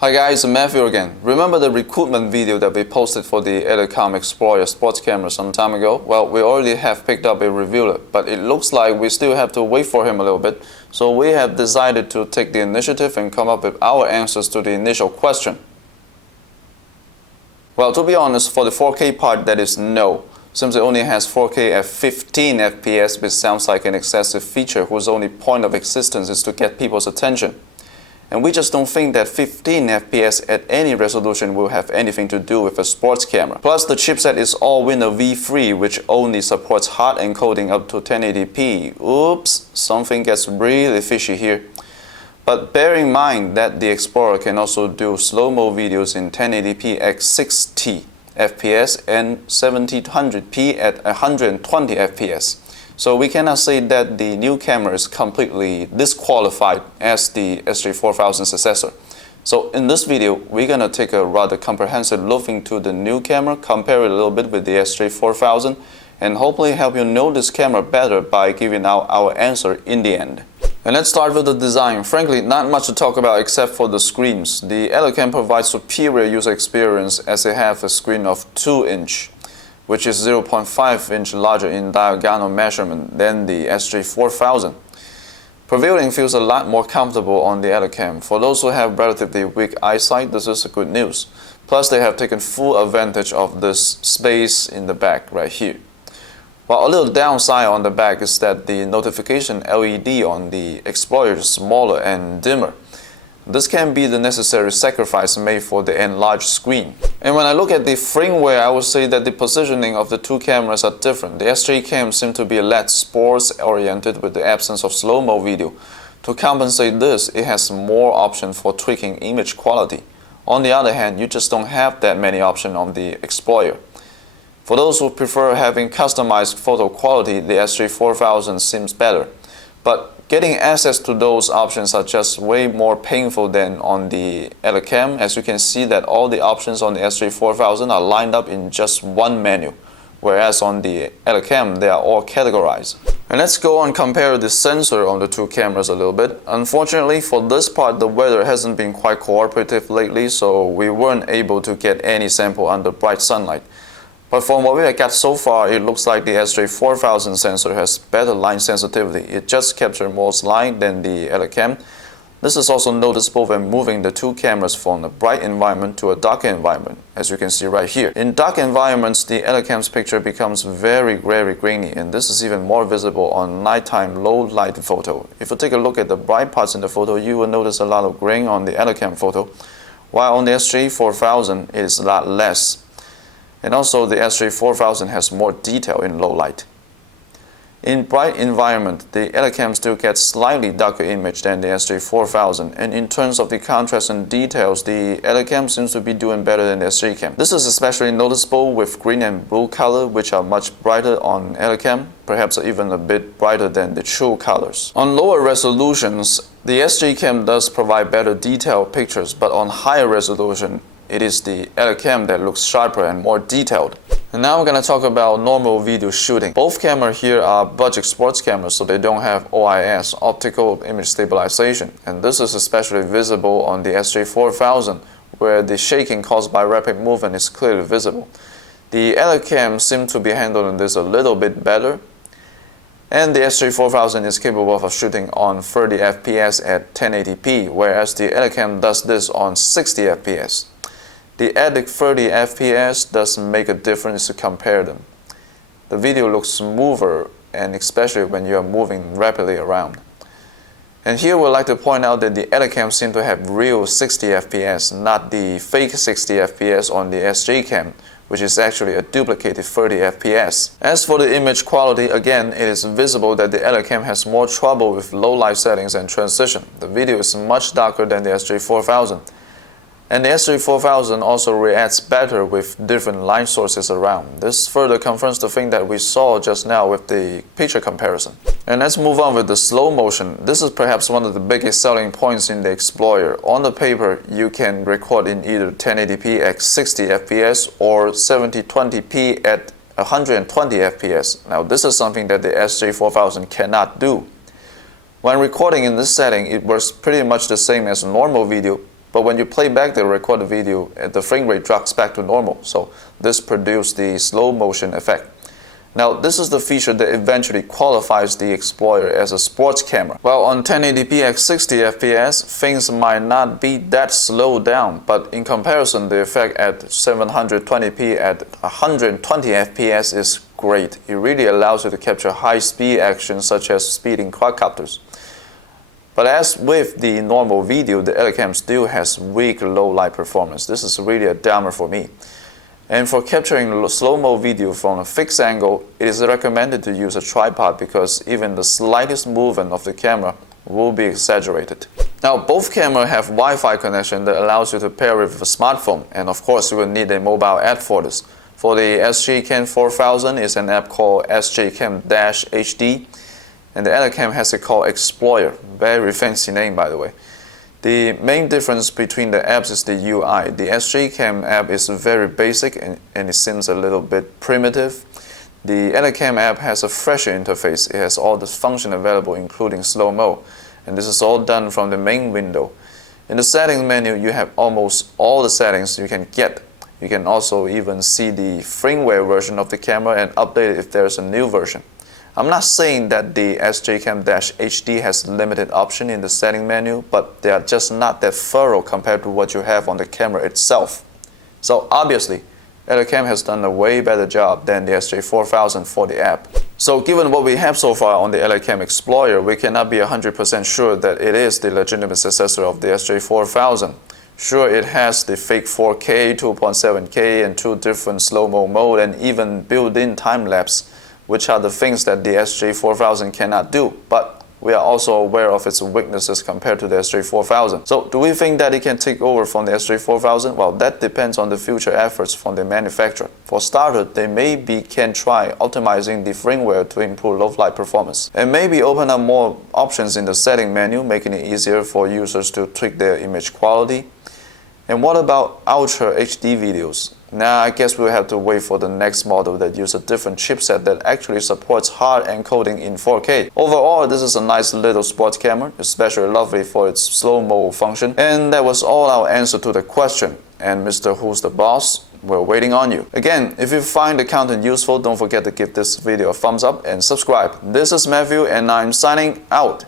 Hi guys, Matthew again. Remember the recruitment video that we posted for the ELECAM Explorer sports camera some time ago? Well, we already have picked up a reviewer, but it looks like we still have to wait for him a little bit. So we have decided to take the initiative and come up with our answers to the initial question. Well, to be honest, for the 4K part, that is no. Since it only has 4K at 15 FPS, which sounds like an excessive feature whose only point of existence is to get people's attention. And we just don't think that 15 FPS at any resolution will have anything to do with a sports camera. Plus, the chipset is all-winner V3, which only supports hard encoding up to 1080p. Oops, something gets really fishy here. But bear in mind that the Explorer can also do slow-mo videos in 1080p at 60 FPS and 1700p at 120 FPS. So we cannot say that the new camera is completely disqualified as the SJ4000 successor. So in this video, we're going to take a rather comprehensive look into the new camera, compare it a little bit with the SJ4000, and hopefully help you know this camera better by giving out our answer in the end. And let's start with the design. Frankly, not much to talk about except for the screens. The ELECAM provides superior user experience as they have a screen of 2-inch. Which is 0.5 inch larger in diagonal measurement than the SJ4000. Previewing feels a lot more comfortable on the ELECAM. For those who have relatively weak eyesight, this is good news. Plus, they have taken full advantage of this space in the back right here. While a little downside on the back is that the notification LED on the Explorer is smaller and dimmer. This can be the necessary sacrifice made for the enlarged screen. And when I look at the firmware, I would say that the positioning of the two cameras are different. The SJ cam seems to be less sports-oriented with the absence of slow-mo video. To compensate this, it has more options for tweaking image quality. On the other hand, you just don't have that many options on the Explorer. For those who prefer having customized photo quality, the SJ4000 seems better. But getting access to those options are just way more painful than on the ELECAM, as you can see that all the options on the SJ4000 are lined up in just one menu, whereas on the ELECAM they are all categorized. And let's go and compare the sensor on the two cameras a little bit. Unfortunately, for this part, the weather hasn't been quite cooperative lately, so we weren't able to get any sample under bright sunlight. But from what we have got so far, it looks like the SJ4000 sensor has better line sensitivity. It just captures more light than the ELECAM. This is also noticeable when moving the two cameras from a bright environment to a dark environment, as you can see right here. In dark environments, the ELECAM's picture becomes very grainy, and this is even more visible on nighttime low light photo. If you take a look at the bright parts in the photo, you will notice a lot of grain on the ELECAM photo, while on the SJ4000 it is a lot less. And also the SJ4000 has more detail in low light. In bright environment, the ELECAM still gets slightly darker image than the SJ4000, and in terms of the contrast and details, the ELECAM seems to be doing better than the SJ cam. This is especially noticeable with green and blue color, which are much brighter on ELECAM, perhaps even a bit brighter than the true colors. On lower resolutions, the SJ cam does provide better detailed pictures, but on higher resolution, it is the ELECAM that looks sharper and more detailed. And now we're going to talk about normal video shooting. Both cameras here are budget sports cameras, so they don't have OIS, optical image stabilization. And this is especially visible on the SJ4000, where the shaking caused by rapid movement is clearly visible. The ELECAM seems to be handling this a little bit better. And the SJ4000 is capable of shooting on 30 FPS at 1080p, whereas the ELECAM does this on 60 FPS. The added 30 FPS does make a difference to compare them. The video looks smoother, and especially when you are moving rapidly around. And here we'd like to point out that the ELECAM seems to have real 60 FPS, not the fake 60 FPS on the SJ cam, which is actually a duplicated 30 FPS. As for the image quality, again, it is visible that the ELECAM has more trouble with low light settings and transition. The video is much darker than the SJ4000. And the SJ4000 also reacts better with different light sources around. This further confirms the thing that we saw just now with the picture comparison. And let's move on with the slow motion. This is perhaps one of the biggest selling points in the Explorer. On the paper, you can record in either 1080p at 60 FPS or 7020p at 120 FPS. Now this is something that the SJ4000 cannot do. When recording in this setting, it works pretty much the same as normal video, But when you play back the recorded video, the frame rate drops back to normal. So this produced the slow motion effect. Now, this is the feature that eventually qualifies the Explorer as a sports camera. Well, on 1080p at 60 FPS, things might not be that slowed down, but in comparison, the effect at 720p at 120 FPS is great. It really allows you to capture high-speed action such as speeding quadcopters. But as with the normal video, the ELECAM still has weak low light performance. This is really a downer for me. And for capturing slow-mo video from a fixed angle, it is recommended to use a tripod because even the slightest movement of the camera will be exaggerated. Now, both cameras have Wi-Fi connection that allows you to pair with a smartphone, and of course you will need a mobile app for this. For the SJ4000 is an app called SJ4000-HD, and the ELECAM has it called Explorer. Very fancy name, by the way. The main difference between the apps is the UI. The SJCam app is very basic and it seems a little bit primitive. The ELECAM app has a fresher interface. It has all the functions available, including slow-mo, and this is all done from the main window. In the settings menu, you have almost all the settings you can get. You can also even see the firmware version of the camera and update it if there's a new version. I'm not saying that the SJCam-HD has limited option in the setting menu, but they are just not that thorough compared to what you have on the camera itself. So obviously, ELECAM has done a way better job than the SJ4000 for the app. So given what we have so far on the ELECAM Explorer, we cannot be 100% sure that it is the legitimate successor of the SJ4000. Sure, it has the fake 4K, 2.7K, and 2 different slow-mo mode, and even built-in time-lapse, which are the things that the SJ4000 cannot do, but we are also aware of its weaknesses compared to the SJ4000. So do we think that it can take over from the SJ4000? Well, that depends on the future efforts from the manufacturer. For starters, they maybe can try optimizing the firmware to improve low light performance, and maybe open up more options in the setting menu, making it easier for users to tweak their image quality. And what about Ultra HD videos? Now, I guess we'll have to wait for the next model that uses a different chipset that actually supports hard encoding in 4K. Overall, this is a nice little sports camera, especially lovely for its slow-mo function. And that was all our answer to the question. And Mr. Who's the Boss? We're waiting on you. Again, if you find the content useful, don't forget to give this video a thumbs up and subscribe. This is Matthew, and I'm signing out.